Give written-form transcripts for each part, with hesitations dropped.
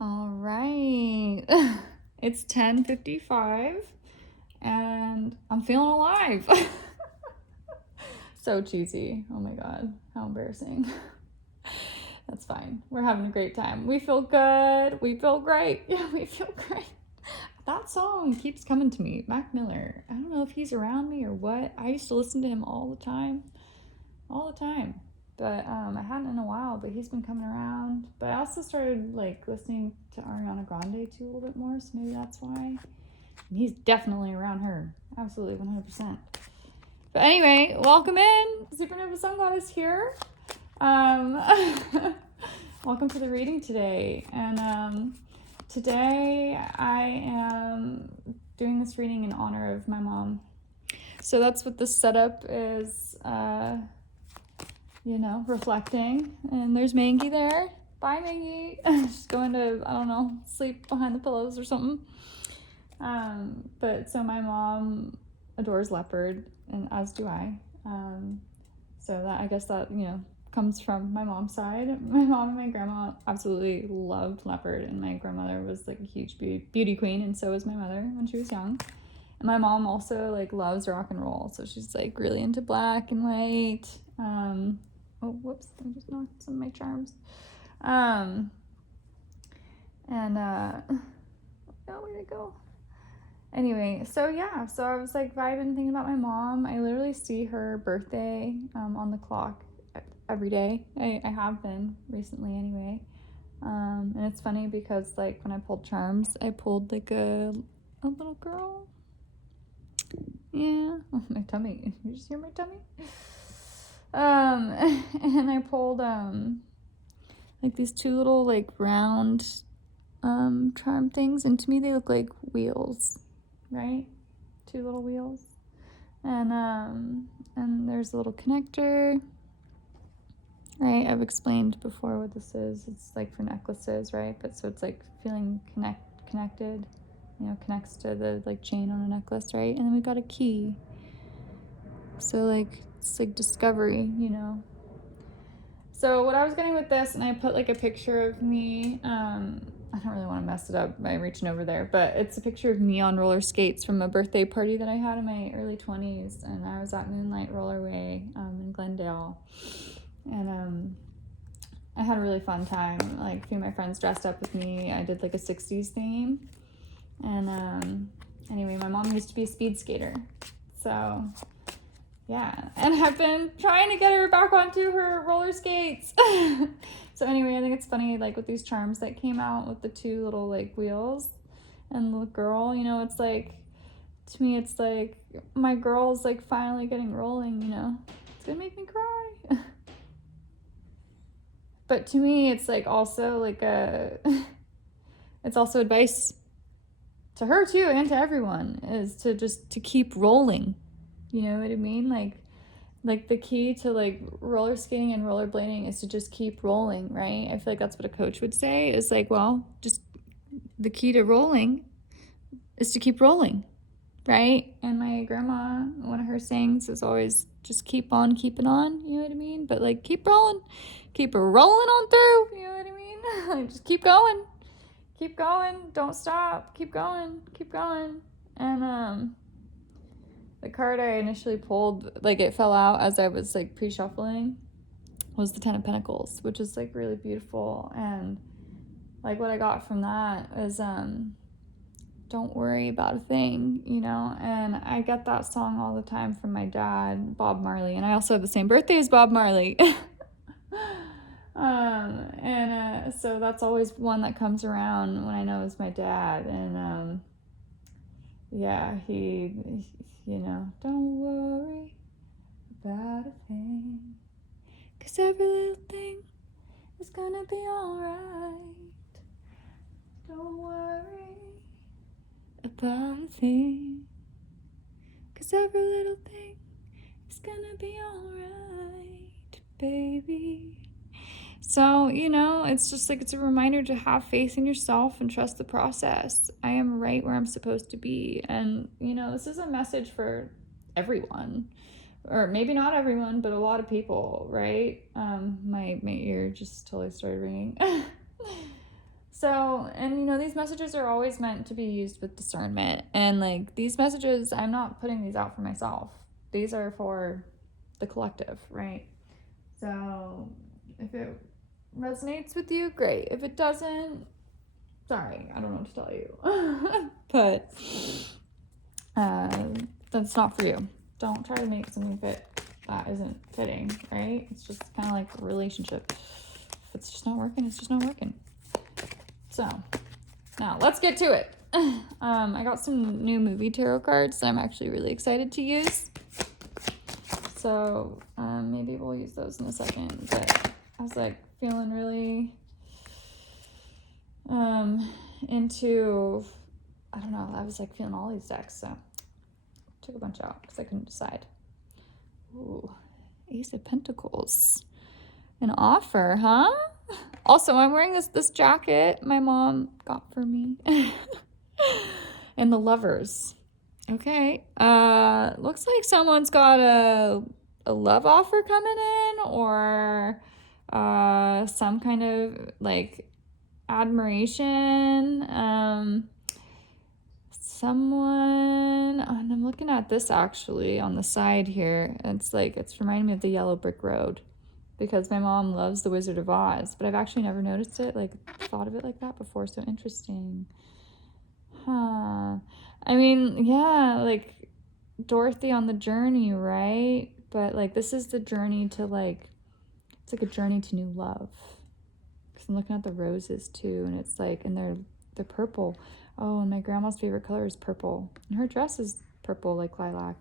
All right. It's 10:55 and I'm feeling alive. So cheesy. Oh my god, how embarrassing. That's fine. We're having a great time. We feel good. We feel great. Yeah, we feel great. That song keeps coming to me. Mac Miller. I don't know if he's around me or what. I used to listen to him all the time. All the time. But I hadn't in a while, but he's been coming around. But I also started like listening to Ariana Grande too a little bit more, so maybe that's why. And he's definitely around her. Absolutely 100%. But anyway, welcome in. Supernova Sun Goddess here. Welcome to the reading today. And today I am doing this reading in honor of my mom. So that's what this setup is, reflecting. And there's Mangy there. Bye, Mangy. She's going to, I don't know, sleep behind the pillows or something. But so my mom adores leopard, and as do I. So that, I guess that, comes from my mom's side. My mom and my grandma absolutely loved leopard, and my grandmother was like a huge beauty queen, and so was my mother when she was young. And my mom also like loves rock and roll, so she's like really into black and white. Oh, whoops! I just knocked some of my charms. Oh, where'd it go? Anyway, so I was like vibing, thinking about my mom. I literally see her birthday on the clock every day. I have been recently anyway. And it's funny because like when I pulled charms, I pulled like a little girl. Yeah. Oh, my tummy. You just hear my tummy? And I pulled like these two little like round charm things, and to me they look like wheels, right? Two little wheels. And there's a little connector, right? I've explained before what this is. It's like for necklaces, right? But so it's like feeling connected, connects to the like chain on a necklace, right? And then we got a key. So like it's like discovery, So what I was getting with this, and I put like a picture of me, I don't really want to mess it up by reaching over there, but it's a picture of me on roller skates from a birthday party that I had in my early 20s, and I was at Moonlight Rollerway in Glendale, and I had a really fun time. Like a few of my friends dressed up with me. I did like a 60s theme, and anyway, my mom used to be a speed skater, so yeah, and I've been trying to get her back onto her roller skates. So anyway, I think it's funny, like with these charms that came out with the two little like wheels and the girl, it's like, to me, it's like my girl's like finally getting rolling, It's gonna make me cry. But to me, it's like also like it's also advice to her too, and to everyone, is to just to keep rolling. You know what I mean? Like the key to like roller skating and rollerblading is to just keep rolling, right? I feel like that's what a coach would say, is like, well, just the key to rolling is to keep rolling, right? And my grandma, one of her sayings is always just keep on keeping on, you know what I mean? But like keep rolling on through, you know what I mean? Like just keep going, don't stop, keep going. And the card I initially pulled, like it fell out as I was like pre-shuffling, was the Ten of Pentacles, which is like really beautiful. And like what I got from that is don't worry about a thing, and I get that song all the time from my dad, Bob Marley, and I also have the same birthday as Bob Marley. And so that's always one that comes around when I know it's my dad. And yeah, he don't worry about a thing, 'cause every little thing is gonna be alright. Don't worry about a thing, 'cause every little thing is gonna be alright, baby. So, it's just like, it's a reminder to have faith in yourself and trust the process. I am right where I'm supposed to be. And, this is a message for everyone, or maybe not everyone, but a lot of people, right? My ear just totally started ringing. So, and you know, these messages are always meant to be used with discernment. And like these messages, I'm not putting these out for myself. These are for the collective, right? So, if it resonates with you, great. If it doesn't, sorry, I don't know what to tell you. But that's not for you. Don't try to make something fit that isn't fitting, right? It's just kind of like a relationship. If it's just not working, it's just not working. So, now let's get to it. I got some new movie tarot cards that I'm actually really excited to use. So, maybe we'll use those in a second. But I was like feeling really into, I don't know, I was like feeling all these decks. So, took a bunch out because I couldn't decide. Ooh, Ace of Pentacles. An offer, huh? Also, I'm wearing this jacket my mom got for me. And the Lovers. Okay. Looks like someone's got a love offer coming in, or some kind of like admiration. Someone, and I'm looking at this actually on the side here. It's like, it's reminding me of the Yellow Brick Road, because my mom loves The Wizard of Oz, but I've actually never noticed it, like thought of it like that before. So interesting. Huh. I mean, yeah, like Dorothy on the journey, right? But like this is the journey to like, it's like a journey to new love. Because I'm looking at the roses too, and it's like, and they're purple. Oh, and my grandma's favorite color is purple. And her dress is purple, like lilac.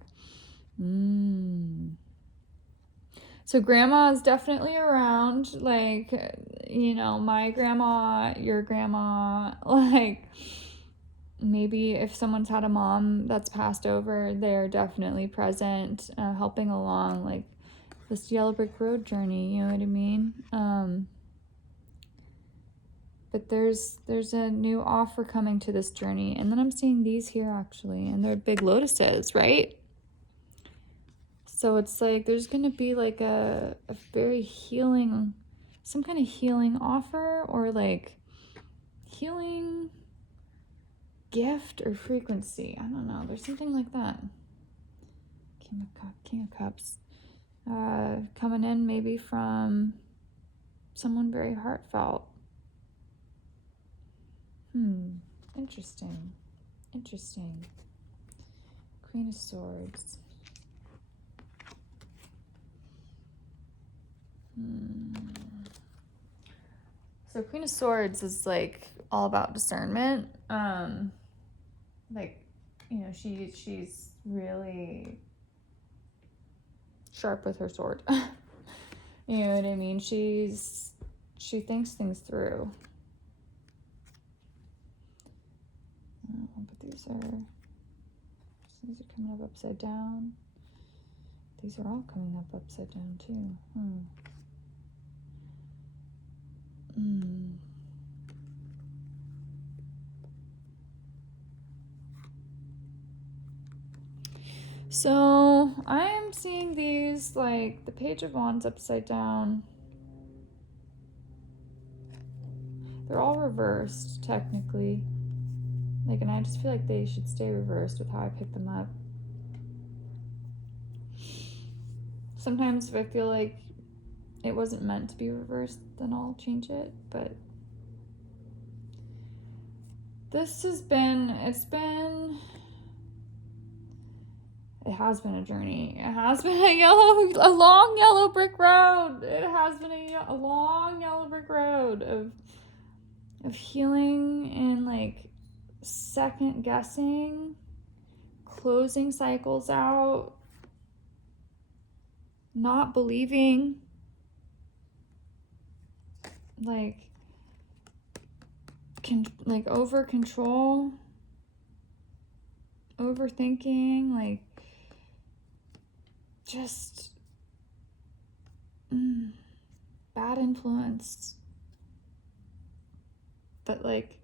So grandma is definitely around, like, you know, my grandma, your grandma, like, maybe if someone's had a mom that's passed over, they're definitely present, helping along, like, this Yellow Brick Road journey, you know what I mean? But there's a new offer coming to this journey. And then I'm seeing these here, actually, and they're big lotuses, right? So it's like there's going to be like a very healing, some kind of healing offer, or like healing gift or frequency. I don't know. There's something like that. King of Cups. Coming in maybe from someone very heartfelt. Interesting. Interesting. Queen of Swords. So Queen of Swords is like all about discernment. Like, you know, she's really sharp with her sword. You know what I mean? She thinks things through. But these are coming up upside down. These are all coming up upside down too. So I'm seeing these, like the Page of Wands upside down. They're all reversed technically. Like, and I just feel like they should stay reversed with how I pick them up. Sometimes if I feel like it wasn't meant to be reversed, then I'll change it. But this has been, it has been a journey. It has been a long yellow brick road. It has been a long yellow brick road of healing and like second guessing, closing cycles out, not believing, like over control, overthinking, like just bad influence, but like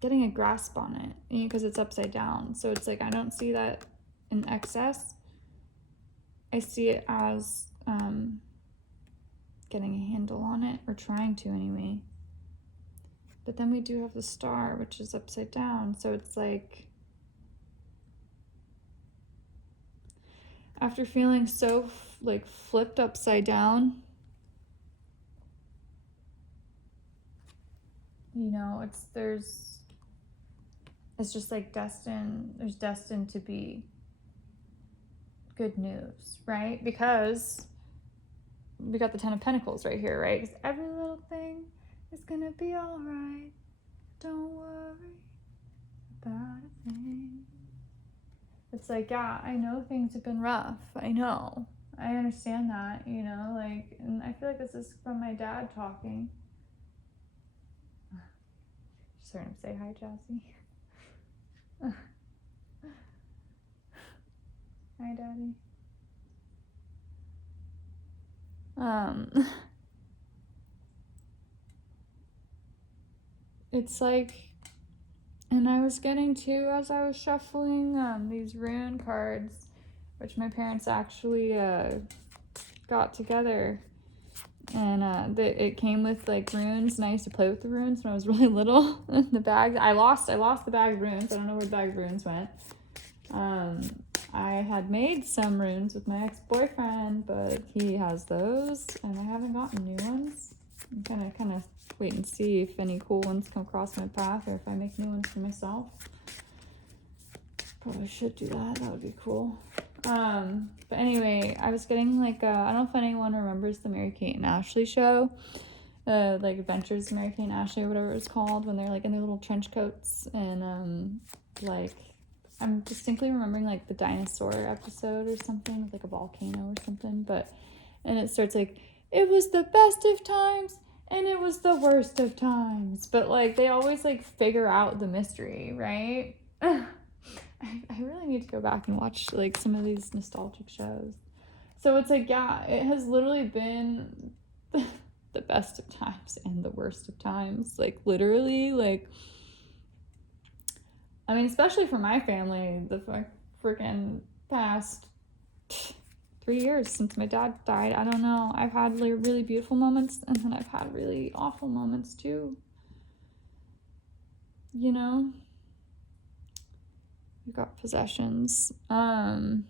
getting a grasp on it, because it's upside down. So it's like I don't see that in excess. I see it as getting a handle on it, or trying to anyway. But then we do have the star, which is upside down. So it's like, after feeling so like flipped upside down, you know, it's just like there's destined to be good news, right? Because we got the 10 of Pentacles right here, right? Because every little thing is gonna be all right. Don't worry about a thing. It's like, yeah, I know things have been rough. I know. I understand that, you know, like, and I feel like this is from my dad talking. Just heard him say hi, Jazzy. Hi, Daddy. It's like, and I was getting to, as I was shuffling these rune cards, which my parents actually got together, and it came with like runes, and I used to play with the runes when I was really little. The bag, I lost the bag of runes. I don't know where the bag of runes went. I had made some runes with my ex-boyfriend, but he has those, and I haven't gotten new ones. I'm gonna kind of wait and see if any cool ones come across my path, or if I make new ones for myself. Probably should do that. That would be cool. But anyway, I was getting like, I don't know if anyone remembers the Mary-Kate and Ashley show, like Adventures of Mary-Kate and Ashley, or whatever it was called, when they're like in their little trench coats, and like, I'm distinctly remembering like the dinosaur episode or something, with like a volcano or something, and it starts like, it was the best of times and it was the worst of times, but like they always like figure out the mystery, right? I really need to go back and watch like some of these nostalgic shows. So it's like, yeah, it has literally been the best of times and the worst of times, like literally, like, I mean, especially for my family, the freaking past 3 years since my dad died, I don't know. I've had like really beautiful moments, and then I've had really awful moments too. You know? We've got possessions. What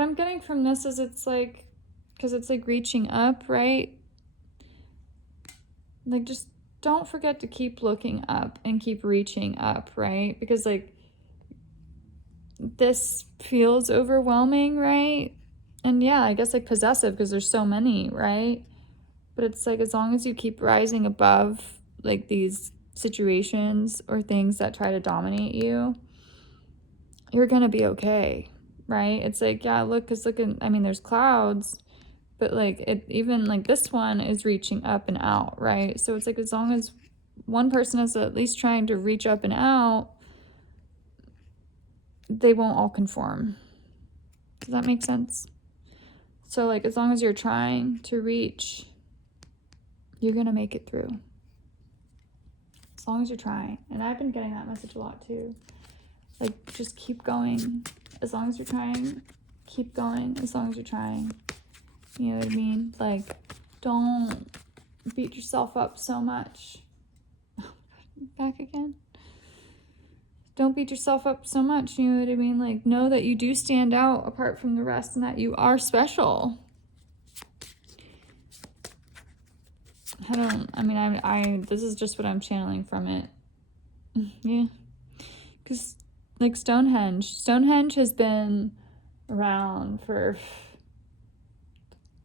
I'm getting from this is it's like, because it's like reaching up, right? Like, just don't forget to keep looking up and keep reaching up, right? Because like, this feels overwhelming, right? And yeah, I guess like possessive, because there's so many, right? But it's like, as long as you keep rising above like these situations or things that try to dominate you, you're gonna be okay, right? It's like, yeah, look, because I mean, there's clouds, but like it, even like this one is reaching up and out, right? So it's like, as long as one person is at least trying to reach up and out, they won't all conform. Does that make sense? So like, as long as you're trying to reach, you're gonna make it through. As long as you're trying. And I've been getting that message a lot too. Like, just keep going. As long as you're trying, keep going. As long as you're trying. You know what I mean? Like, don't beat yourself up so much. Back again. Don't beat yourself up so much. You know what I mean? Like, know that you do stand out apart from the rest, and that you are special. I this is just what I'm channeling from it. Yeah. Because, like, Stonehenge has been around for,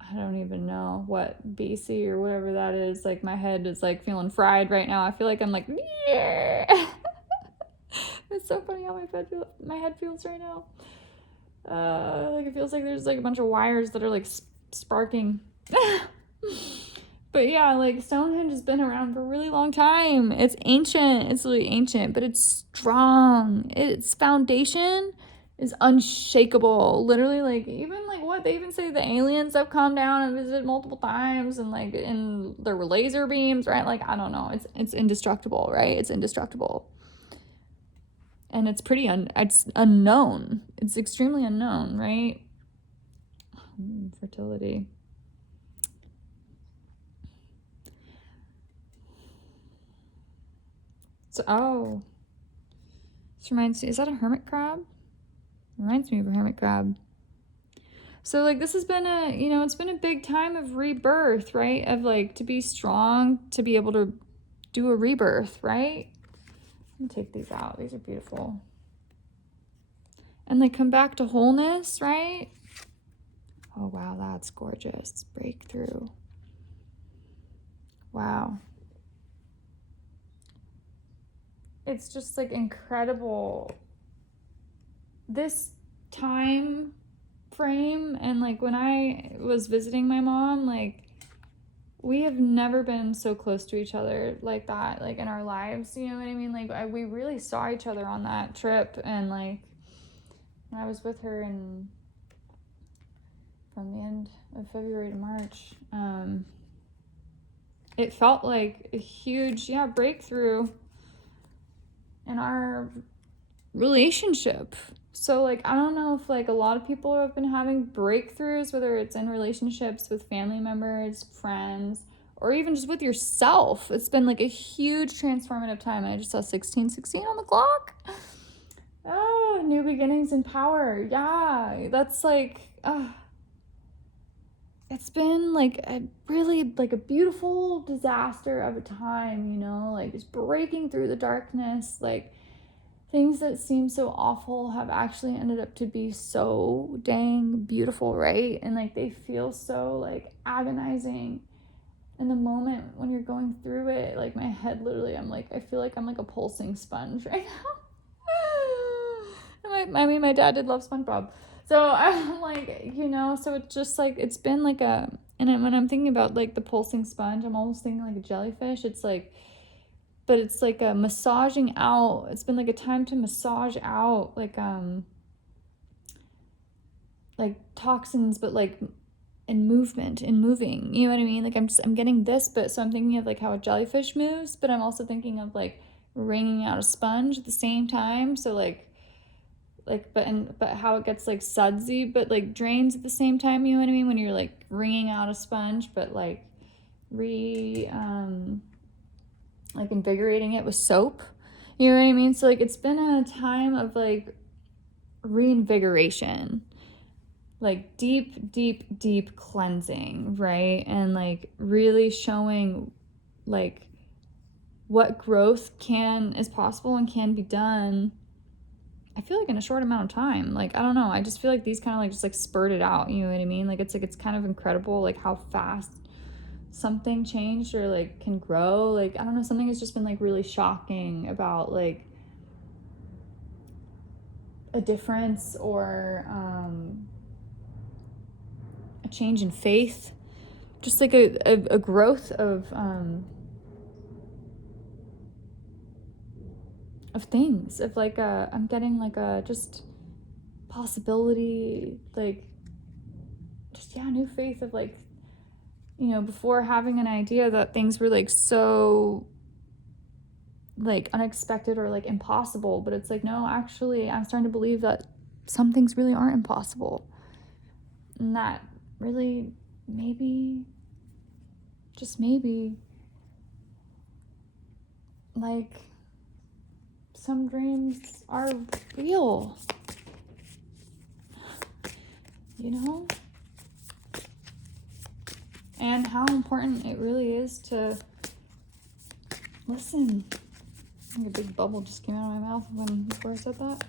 I don't even know what, BC or whatever that is. Like, my head is like feeling fried right now. I feel like I'm like, yeah. It's so funny how my head feels right now. Like, it feels like there's like a bunch of wires that are like sparking. But yeah, like, Stonehenge has been around for a really long time. It's ancient. It's really ancient, but it's strong. Its foundation is unshakable. Literally, like, even like what they even say, the aliens have come down and visited multiple times, and like, in their laser beams, right? Like, I don't know. It's indestructible, right? It's indestructible. And it's pretty it's unknown. It's extremely unknown, right? Fertility. So, oh, this reminds me, is that a hermit crab? Reminds me of a hermit crab. So like this has been a, it's been a big time of rebirth, right? Of like to be strong, to be able to do a rebirth, right? Let me take these out. These are beautiful. And like come back to wholeness, right? Oh wow, that's gorgeous. Breakthrough. Wow. It's just like incredible. This time frame, and like when I was visiting my mom, like we have never been so close to each other like that, like in our lives, you know what I mean? Like we really saw each other on that trip, and like when I was with her and from the end of February to March, it felt like a huge breakthrough in our relationship. So like I don't know if like a lot of people have been having breakthroughs, whether it's in relationships with family members, friends, or even just with yourself. It's been like a huge transformative time. I just saw 1616 on the clock. Oh, new beginnings and power. Yeah, that's like it's been like a really like a beautiful disaster of a time, like just breaking through the darkness. Like things that seem so awful have actually ended up to be so dang beautiful, right? And like they feel so like agonizing in the moment when you're going through it. Like my head literally, I feel like I'm like a pulsing sponge right now. My dad did love SpongeBob. So I'm like, so it's just like, it's been like when I'm thinking about like the pulsing sponge, I'm almost thinking like a jellyfish. It's like, but it's like a massaging out. It's been like a time to massage out like toxins, but like in movement, in moving, you know what I mean? Like I'm getting this, but so I'm thinking of like how a jellyfish moves, but I'm also thinking of like wringing out a sponge at the same time. So like but how it gets like sudsy, but like drains at the same time, you know what I mean? When you're like wringing out a sponge, but like like invigorating it with soap, you know what I mean? So like it's been a time of like reinvigoration, like deep cleansing, right? And like really showing like what growth is possible and can be done. I feel like in a short amount of time. Like I don't know, I just feel like these kind of like just like spurted out, you know what I mean? Like it's kind of incredible like how fast something changed or like can grow. Like I don't know, something has just been like really shocking about like a difference or a change in faith, just like a growth of things, of like I'm getting like a just possibility, like just new faith of like, before having an idea that things were like so like unexpected or like impossible, but it's like no, actually I'm starting to believe that some things really aren't impossible, and that really maybe, just maybe, like some dreams are real, and how important it really is to listen. I think a big bubble just came out of my mouth before I said that.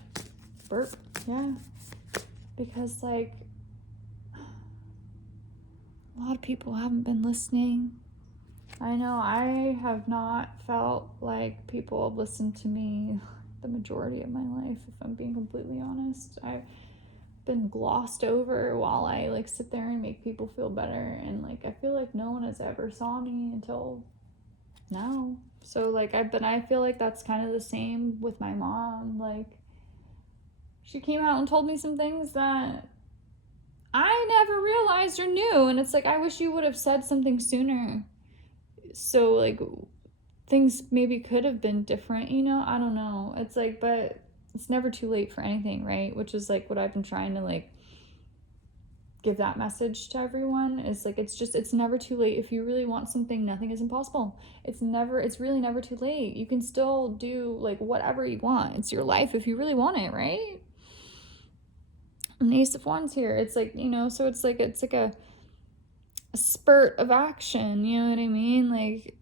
Burp. Yeah. Because like a lot of people haven't been listening. I know I have not felt like people have listened to me the majority of my life, if I'm being completely honest. I've been glossed over while I like sit there and make people feel better, and like I feel like no one has ever saw me until now. So like I feel like that's kind of the same with my mom. Like she came out and told me some things that I never realized or knew, and it's like I wish you would have said something sooner. So like things maybe could have been different, I don't know. It's like, but it's never too late for anything, right? Which is like what I've been trying to like give that message to everyone is like, it's never too late. If you really want something, nothing is impossible. It's really never too late. You can still do like whatever you want. It's your life if you really want it, right? And the Ace of Wands here, it's like, so it's like a spurt of action, you know what I mean? Like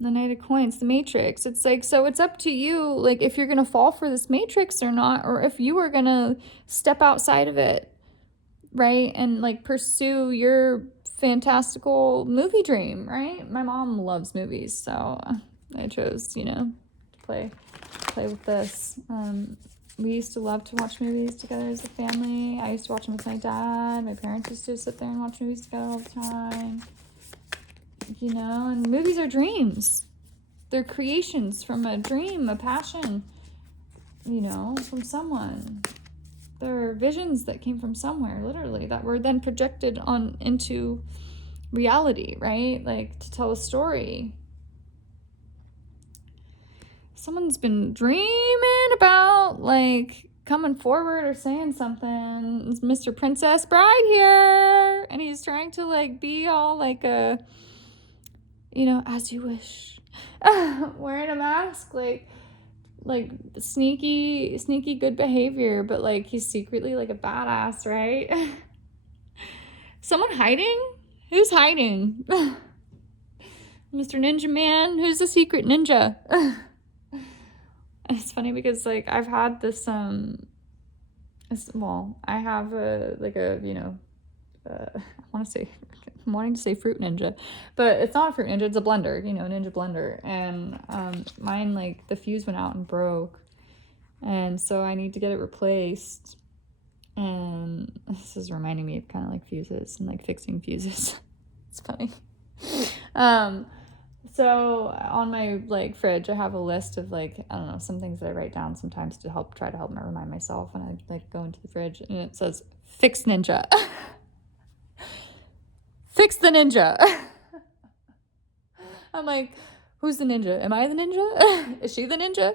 the Knight of Coins, the Matrix. It's like, so it's up to you, like if you're gonna fall for this Matrix or not, or if you are gonna step outside of it, right? And like pursue your fantastical movie dream, right? My mom loves movies, so I chose, to play with this. We used to love to watch movies together as a family. I used to watch them with my dad. My parents used to sit there and watch movies together all the time. And movies are dreams. They're creations from a dream, a passion, from someone. They're visions that came from somewhere, literally, that were then projected into reality, right? Like to tell a story. Someone's been dreaming about like coming forward or saying something. It's Mr. Princess Bride here, and he's trying to like be all like a, as you wish, wearing a mask, like sneaky good behavior, but like he's secretly like a badass, right? Someone hiding? Who's hiding? Mr. Ninja Man? Who's the secret ninja? It's funny because like I've had this I have I want to say, I'm wanting to say fruit ninja, but it's not a fruit ninja, it's a blender, ninja blender. And mine, like the fuse went out and broke, and so I need to get it replaced. And this is reminding me of kind of like fuses and like fixing fuses. It's funny. So on my like fridge, I have a list of like, I don't know, some things that I write down sometimes to try to help me remind myself. And I like go into the fridge and it says, fix ninja. Fix the ninja. I'm like, who's the ninja? Am I the ninja? Is she the ninja?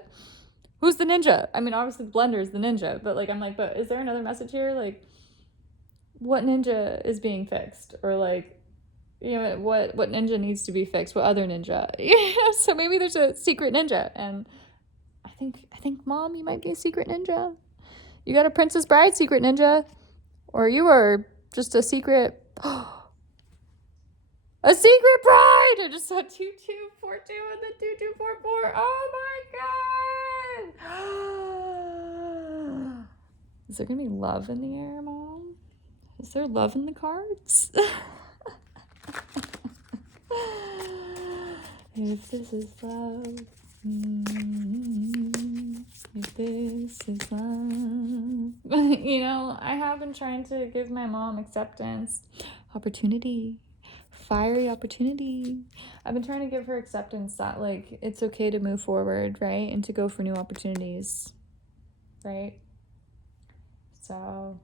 Who's the ninja? I mean, obviously the blender is the ninja, but like, I'm like, but is there another message here? Like, what ninja is being fixed? Or like, what ninja needs to be fixed? What other ninja? So maybe there's a secret ninja. And I think Mom, you might be a secret ninja. You got a Princess Bride secret ninja, or you are just a secret, a secret bride. I just saw 2242 and then 2244. Oh my God. Is there gonna be love in the air, Mom? Is there love in the cards? If this is love, if this is love. I have been trying to give my mom acceptance, opportunity, fiery opportunity. I've been trying to give her acceptance that like it's okay to move forward, right? And to go for new opportunities, right? So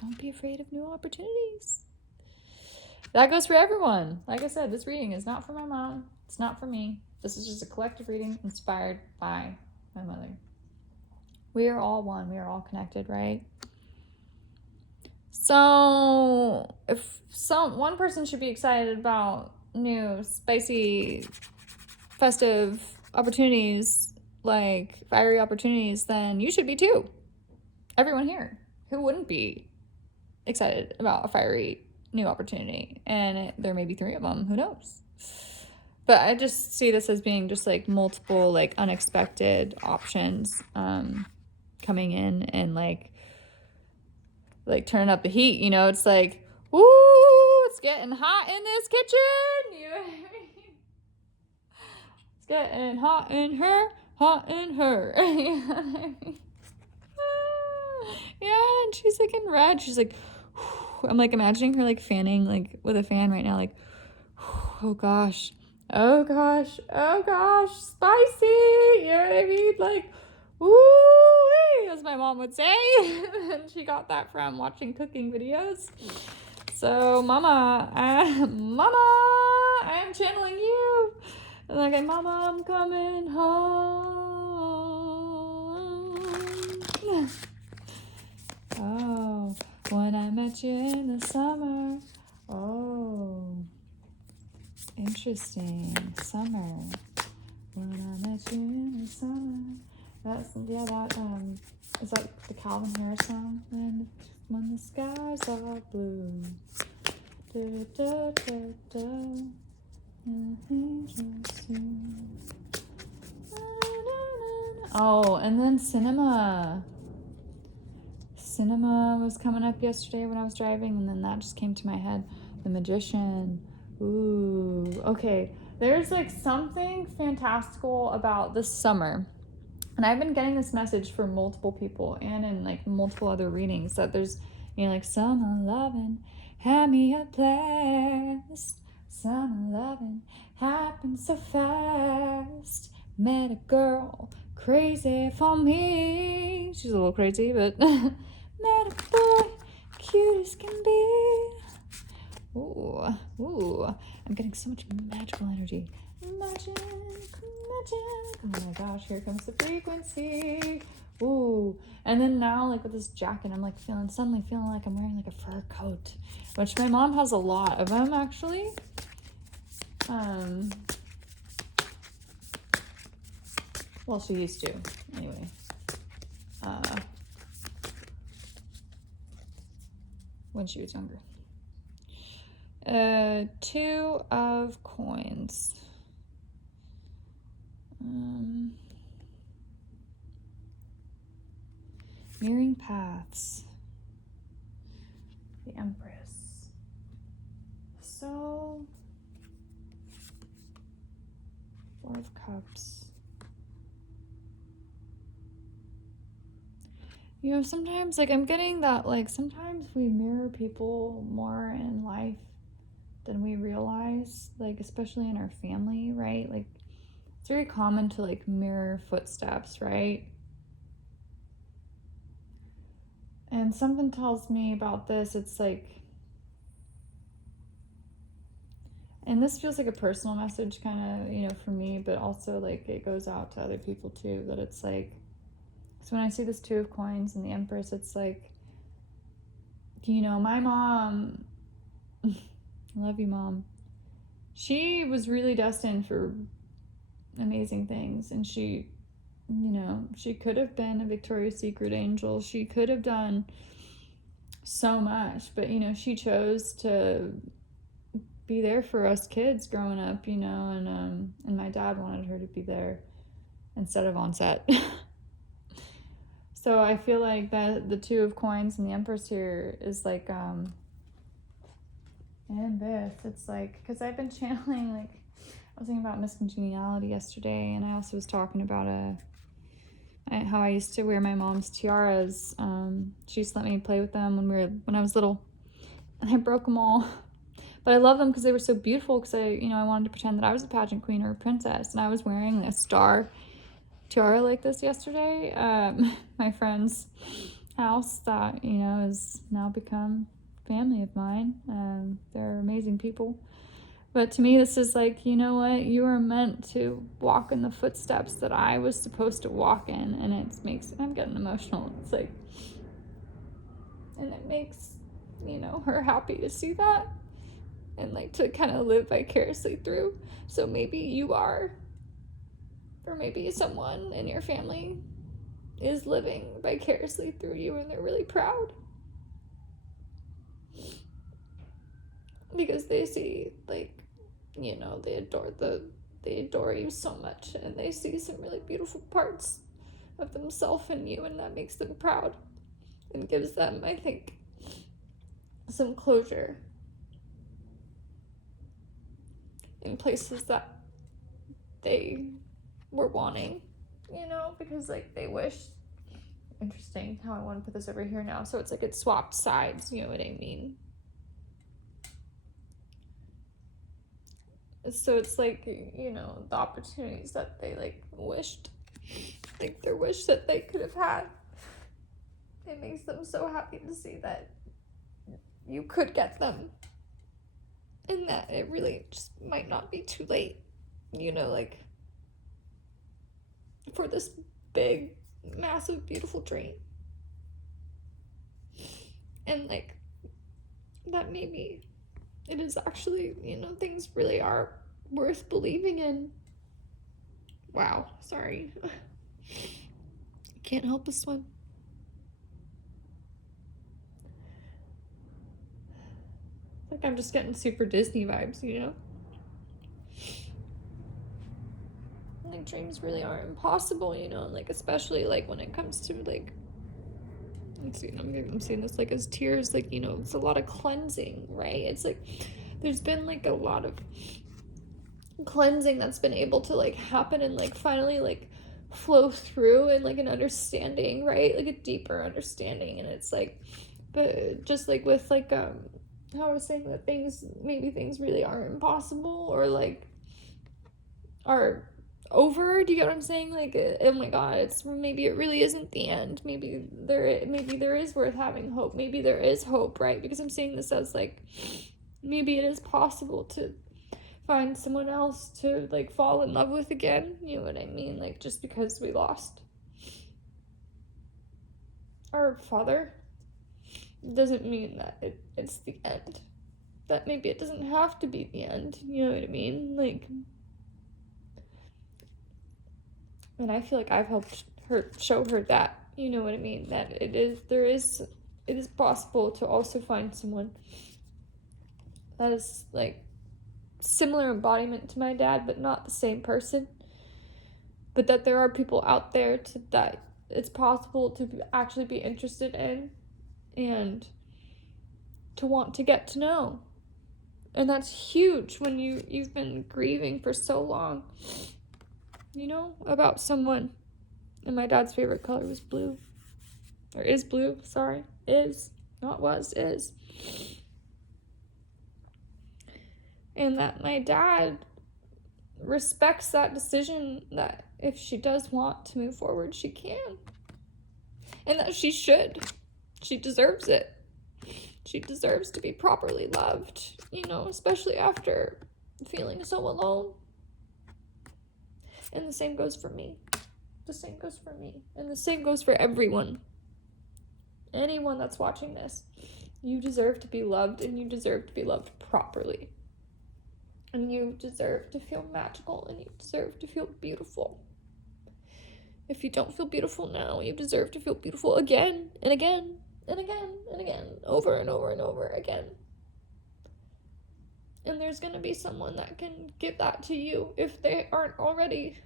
don't be afraid of new opportunities. That goes for everyone. Like I said, this reading is not for my mom. It's not for me. This is just a collective reading inspired by my mother. We are all one. We are all connected, right? So if one person should be excited about new, spicy, festive opportunities, like fiery opportunities, then you should be too. Everyone here. Who wouldn't be excited about a fiery new opportunity? And there may be 3 of them. Who knows? But I just see this as being just like multiple like unexpected options coming in and like turning up the heat. It's like, woo, it's getting hot in this kitchen. You know what I mean? It's getting hot in her, hot in her. You know what I mean? Yeah, and she's like in red. She's like, I'm like imagining her like fanning like with a fan right now, like, oh gosh, spicy. You know what I mean? Like, woo, as my mom would say. And she got that from watching cooking videos. So, Mama, I am channeling you. And like, Mama, I'm coming home. Oh, when I met you in the summer. Oh, interesting. Summer. When I met you in the summer. Is that the Calvin Harris song? When the skies are blue. Da, da, da, da, Oh, and then Cinema. Cinema was coming up yesterday when I was driving, and then that just came to my head. The Magician. Ooh, okay. There's like something fantastical about this summer. And I've been getting this message from multiple people and in like multiple other readings that there's, like summer loving, had me a blast. Summer loving happened so fast. Met a girl crazy for me. She's a little crazy, but met a boy cute as can be. Ooh, I'm getting so much magical energy. Magic. Oh my gosh, here comes the frequency. Ooh. And then now, like with this jacket, I'm like suddenly feeling like I'm wearing like a fur coat, which my mom has a lot of them actually. Well, she used to, anyway. When she was younger. 2 of coins. Mirroring paths. The Empress. So, 4 of Cups. Sometimes, like, I'm getting that, like, sometimes we mirror people more in life than we realize, like, especially in our family, right? Like, it's very common to, like, mirror footsteps, right? And something tells me about this, it's like, and this feels like a personal message kind of, for me, but also, like, it goes out to other people, too, that it's like, so when I see this 2 of Coins and the Empress, it's like, my mom, I love you, Mom. She was really destined for amazing things, and she, she could have been a Victoria's Secret angel. She could have done so much, but, she chose to be there for us kids growing up, and my dad wanted her to be there instead of on set. So I feel like that the 2 of Coins and the Empress here is like, and this, it's like, because I've been channeling, like, I was thinking about Miss Congeniality yesterday, and I also was talking about how I used to wear my mom's tiaras. She used to let me play with them when I was little, and I broke them all. But I love them because they were so beautiful, because I wanted to pretend that I was a pageant queen or a princess, and I was wearing a star tiara like this yesterday. My friend's house that has now become family of mine. They're amazing people, but to me this is like, what, you are meant to walk in the footsteps that I was supposed to walk in. And I'm getting emotional. It's like, and it makes her happy to see that, and like to kind of live vicariously through. So maybe you are, or maybe someone in your family is living vicariously through you, and they're really proud because they see, like, they adore you so much, and they see some really beautiful parts of themselves in you, and that makes them proud and gives them, I think, some closure in places that they were wanting, because like they wish. Interesting how I want to put this over here now, so it's like it swapped sides, you know what I mean? So it's like, the opportunities that they like wished, like their wish that they could have had, it makes them so happy to see that you could get them, and that it really just might not be too late, like for this big, massive, beautiful dream. And like, that maybe it is actually, you know, things really are worth believing in. Wow, sorry. Can't help but swim. Like, I'm just getting super Disney vibes, you know? Like, dreams really are impossible, you know? Like, especially, like, when it comes to, like, I'm seeing this, like, as tears, like, you know, it's a lot of cleansing, right? It's like, there's been, like, a lot of cleansing that's been able to, like, happen and, like, finally, like, flow through and, like, an understanding, right? Like, a deeper understanding. And it's, like, but just, like, with, like, how I was saying that maybe things really are impossible or, like, are over. Do you get what I'm saying? Like, oh my god, maybe it really isn't the end. Maybe there is worth having hope. Maybe there is hope, right? Because I'm saying this as, like, maybe it is possible to find someone else to, like, fall in love with again. You know what I mean? Like, just because we lost our father doesn't mean that it's the end. That maybe it doesn't have to be the end. You know what I mean? Like, and I feel like I've helped her show her that, you know what I mean, that it is possible to also find someone that is, like, similar embodiment to my dad, but not the same person. But that there are people out there that it's possible to actually be interested in and to want to get to know. And that's huge when you've been grieving for so long, you know, about someone. And my dad's favorite color was blue. Or is blue, sorry. Is. Not was, is. And that my dad respects that decision, that if she does want to move forward, she can. And that she should. She deserves it. She deserves to be properly loved, you know, especially after feeling so alone. And the same goes for me. The same goes for me. And the same goes for everyone. Anyone that's watching this. You deserve to be loved, and you deserve to be loved properly. And you deserve to feel magical, and you deserve to feel beautiful. If you don't feel beautiful now, you deserve to feel beautiful again and again and again and again, over and over and over again. And there's going to be someone that can give that to you if they aren't already.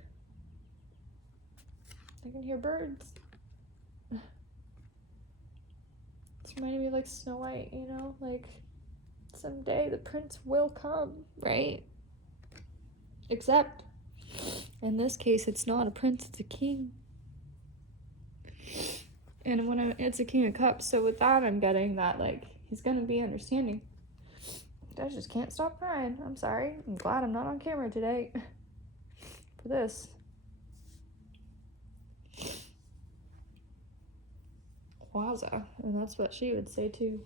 I can hear birds. It's reminding me of, like, Snow White, you know? Like, someday the prince will come, right? Except, in this case, it's not a prince, it's a king. And it's a king of cups, so with that I'm getting that, like, he's gonna be understanding. I just can't stop crying. I'm sorry. I'm glad I'm not on camera today for this. Wowza. And that's what she would say too.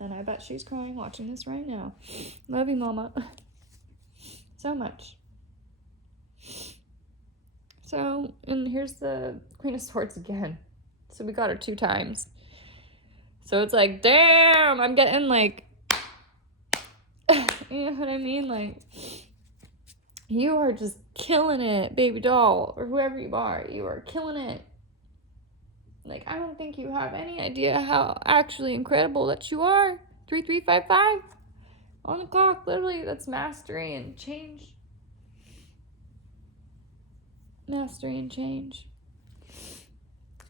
And I bet she's crying watching this right now. Love you, Mama. So much. So, and here's the Queen of Swords again. So we got her 2 times. So it's like, damn, I'm getting, like, you know what I mean? Like, you are just killing it, baby doll, or whoever you are. You are killing it. Like, I don't think you have any idea how actually incredible that you are. 3355 on the clock, literally. That's mastery and change. Mastery and change.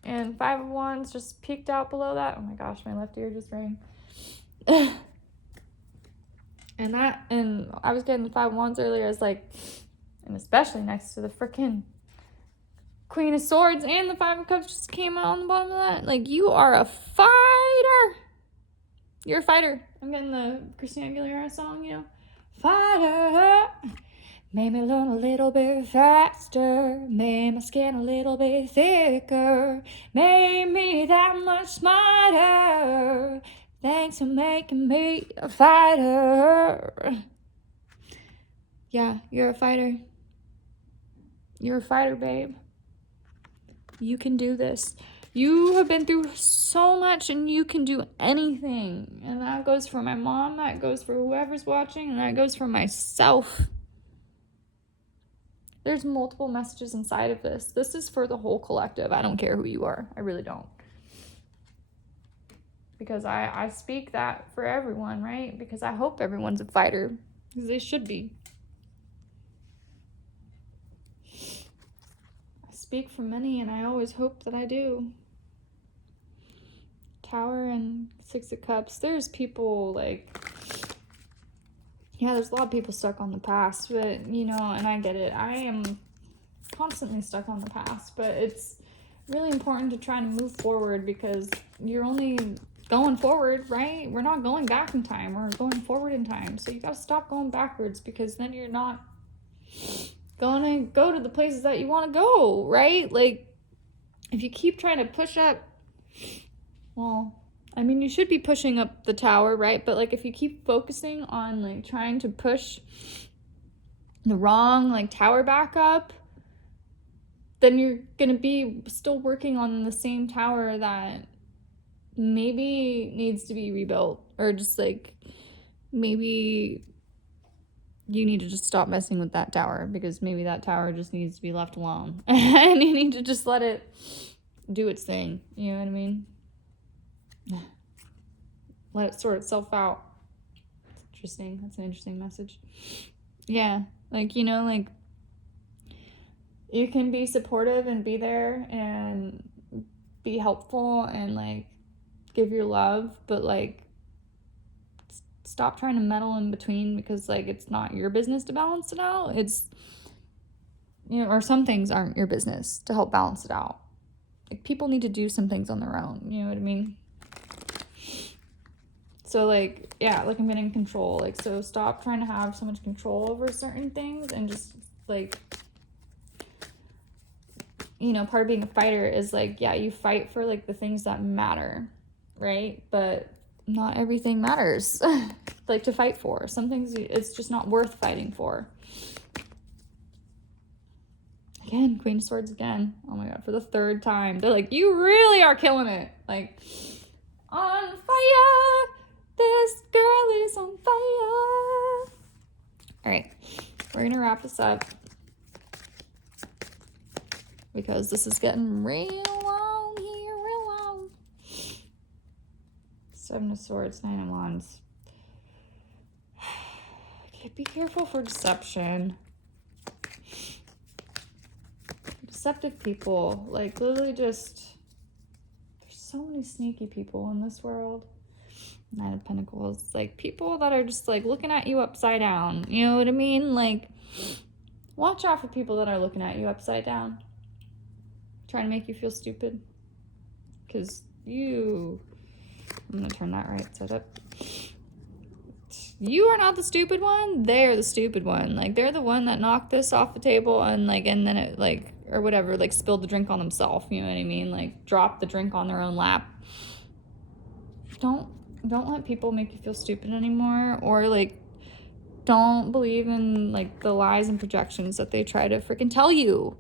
And 5 of Wands just peeked out below that. Oh my gosh, my left ear just rang. And I was getting the 5 of Wands earlier. I was like, and especially next to the freaking Queen of Swords and the 5 of Cups just came out on the bottom of that. Like, you are a fighter. You're a fighter. I'm getting the Christina Aguilera song, you know. Fighter. Made me learn a little bit faster. Made my skin a little bit thicker. Made me that much smarter. Thanks for making me a fighter. Yeah, you're a fighter. You're a fighter, babe. You can do this. You have been through so much and you can do anything. And that goes for my mom, that goes for whoever's watching, and that goes for myself. There's multiple messages inside of this. This is for the whole collective. I don't care who you are. I really don't. Because I speak that for everyone, right? Because I hope everyone's a fighter. Because they should be. I speak for many, and I always hope that I do. Tower and Six of Cups. There's people like... Yeah, there's a lot of people stuck on the past, but, you know, and I get it. I am constantly stuck on the past, but it's really important to try to move forward because you're only going forward, right? We're not going back in time. We're going forward in time. So you got to stop going backwards because then you're not going to go to the places that you want to go, right? Like, if you keep trying to push up, well... I mean, you should be pushing up the tower, right? But, like, if you keep focusing on, like, trying to push the wrong, like, tower back up, then you're going to be still working on the same tower that maybe needs to be rebuilt. Or just, like, maybe you need to just stop messing with that tower because maybe that tower just needs to be left alone. And you need to just let it do its thing. You know what I mean? Let it sort itself out. It's interesting. That's an interesting message. Yeah. Like, you know, like, you can be supportive and be there and be helpful and, like, give your love, but, like, stop trying to meddle in between because, like, it's not your business to balance it out. It's, you know, or some things aren't your business to help balance it out. Like, people need to do some things on their own. You know what I mean? So, like, yeah, like, I'm getting control. Like, so stop trying to have so much control over certain things and just, like, you know, part of being a fighter is, like, yeah, you fight for, like, the things that matter, right? But not everything matters, like, to fight for. Some things, it's just not worth fighting for. Again, Queen of Swords again. Oh, my God, for the third time. They're like, you really are killing it. Like, on fire. This girl is on fire. All right, we're going to wrap this up because this is getting real long here, real long. Seven of Swords, Nine of Wands. Okay, be careful for deception. Deceptive people, like, literally just, there's so many sneaky people in this world. Nine of Pentacles, like, people that are just, like, looking at you upside down. You know what I mean? Like, watch out for people that are looking at you upside down, trying to make you feel stupid. Because I'm gonna turn that right side up. You are not the stupid one. They're the stupid one. Like, they're the one that knocked this off the table and, like, and then it, like, or whatever, like, spilled the drink on themselves. You know what I mean? Like, dropped the drink on their own lap. Don't let people make you feel stupid anymore, or, like, don't believe in, like, the lies and projections that they try to freaking tell you.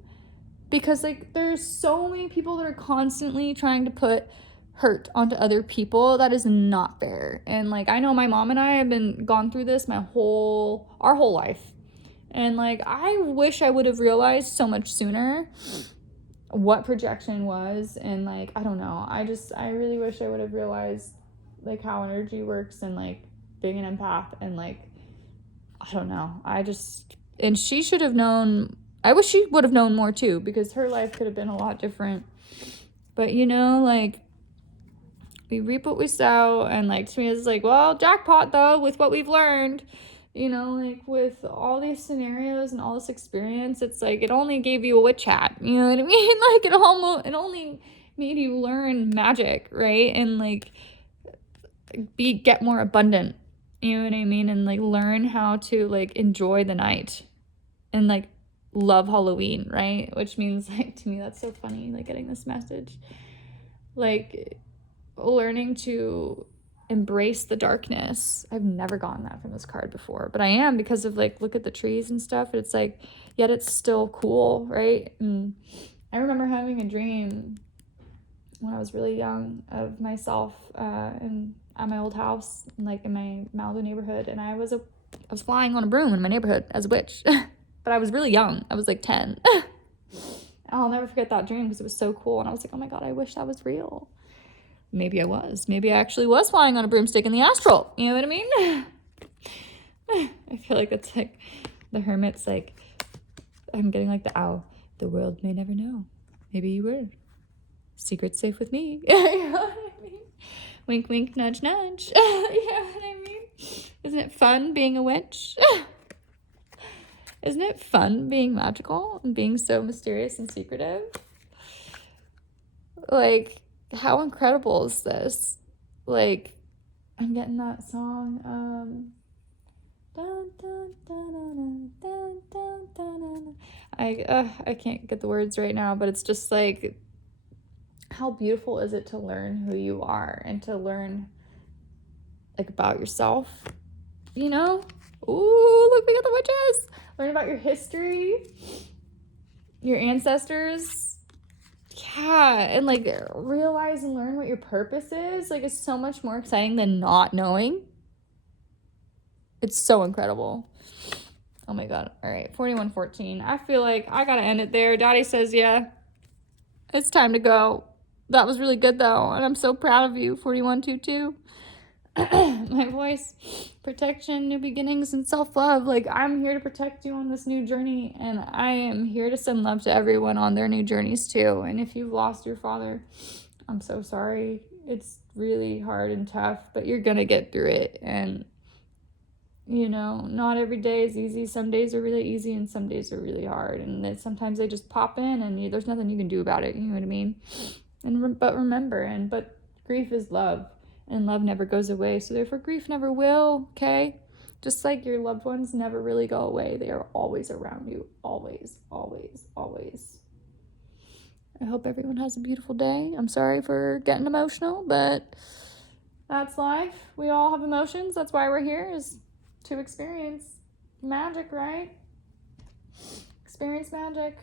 Because, like, there's so many people that are constantly trying to put hurt onto other people. That is not fair. And, like, I know my mom and I have gone through this our whole life. And, like, I wish I would have realized so much sooner what projection was. And, like, I don't know. I really wish I would have realized, like, how energy works and, like, being an empath and, like, I don't know. And she should have known. I wish she would have known more too, because her life could have been a lot different. But, you know, like, we reap what we sow, and, like, to me it's like, well, jackpot though with what we've learned. You know, like, with all these scenarios and all this experience, it's like it only gave you a witch hat. You know what I mean? Like, it only made you learn magic, right? And, like, get more abundant. You know what I mean? And, like, learn how to, like, enjoy the night and, like, love Halloween, right? Which means, like, to me that's so funny, like, getting this message, like, learning to embrace the darkness. I've never gotten that from this card before, but I am, because of, like, look at the trees and stuff. It's like, yet it's still cool, right? And I remember having a dream when I was really young of myself and at my old house, like in my Malibu neighborhood, and I was flying on a broom in my neighborhood as a witch. But I was really young. I was like 10. I'll never forget that dream because it was so cool. And I was like, oh my God, I wish that was real. Maybe I was. Maybe I actually was flying on a broomstick in the astral. You know what I mean? I feel like it's like the hermit's like, I'm getting like the owl. The world may never know. Maybe you were. Secret safe with me. You know what I mean? Wink, wink, nudge, nudge. You know what I mean? Isn't it fun being a witch? Isn't it fun being magical and being so mysterious and secretive? Like, how incredible is this? Like, I'm getting that song. Dun, dun, dun, dun, dun, dun, dun, dun. I can't get the words right now, but it's just like, how beautiful is it to learn who you are and to learn like about yourself, you know? Ooh, look, we got the witches. Learn about your history, your ancestors. Yeah, and like realize and learn what your purpose is. Like, it's so much more exciting than not knowing. It's so incredible. Oh my God. All right, 4114. I feel like I gotta end it there. Daddy says, yeah, it's time to go. That was really good though, and I'm so proud of you, 4122. My voice, protection, new beginnings, and self-love. Like, I'm here to protect you on this new journey, and I am here to send love to everyone on their new journeys too. And if you've lost your father, I'm so sorry. It's really hard and tough, but you're gonna get through it. And you know, not every day is easy. Some days are really easy and some days are really hard, and then sometimes they just pop in and there's nothing you can do about it. You know what I mean? But remember, but grief is love, and love never goes away, so therefore grief never will. Okay, just like your loved ones never really go away, they are always around you, always, always, always. I hope everyone has a beautiful day. I'm sorry for getting emotional, but that's life. We all have emotions. That's why we're here, is to experience magic, right? Experience magic.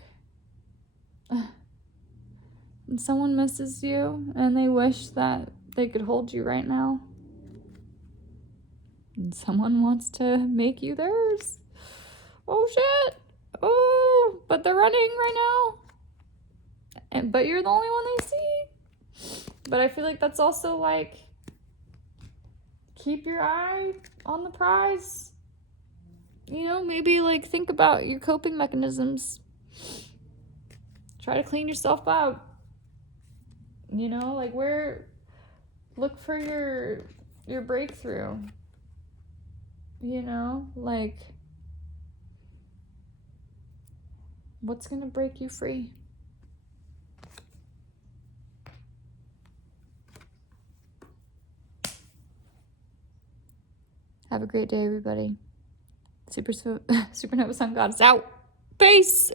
And someone misses you and they wish that they could hold you right now. And someone wants to make you theirs. Oh shit. Oh, but they're running right now. But you're the only one they see. But I feel like that's also like, keep your eye on the prize. You know, maybe like think about your coping mechanisms. Try to clean yourself up. You know, like look for your breakthrough. You know, like what's gonna break you free? Have a great day, everybody. Supernova Sun Goddess out. Peace.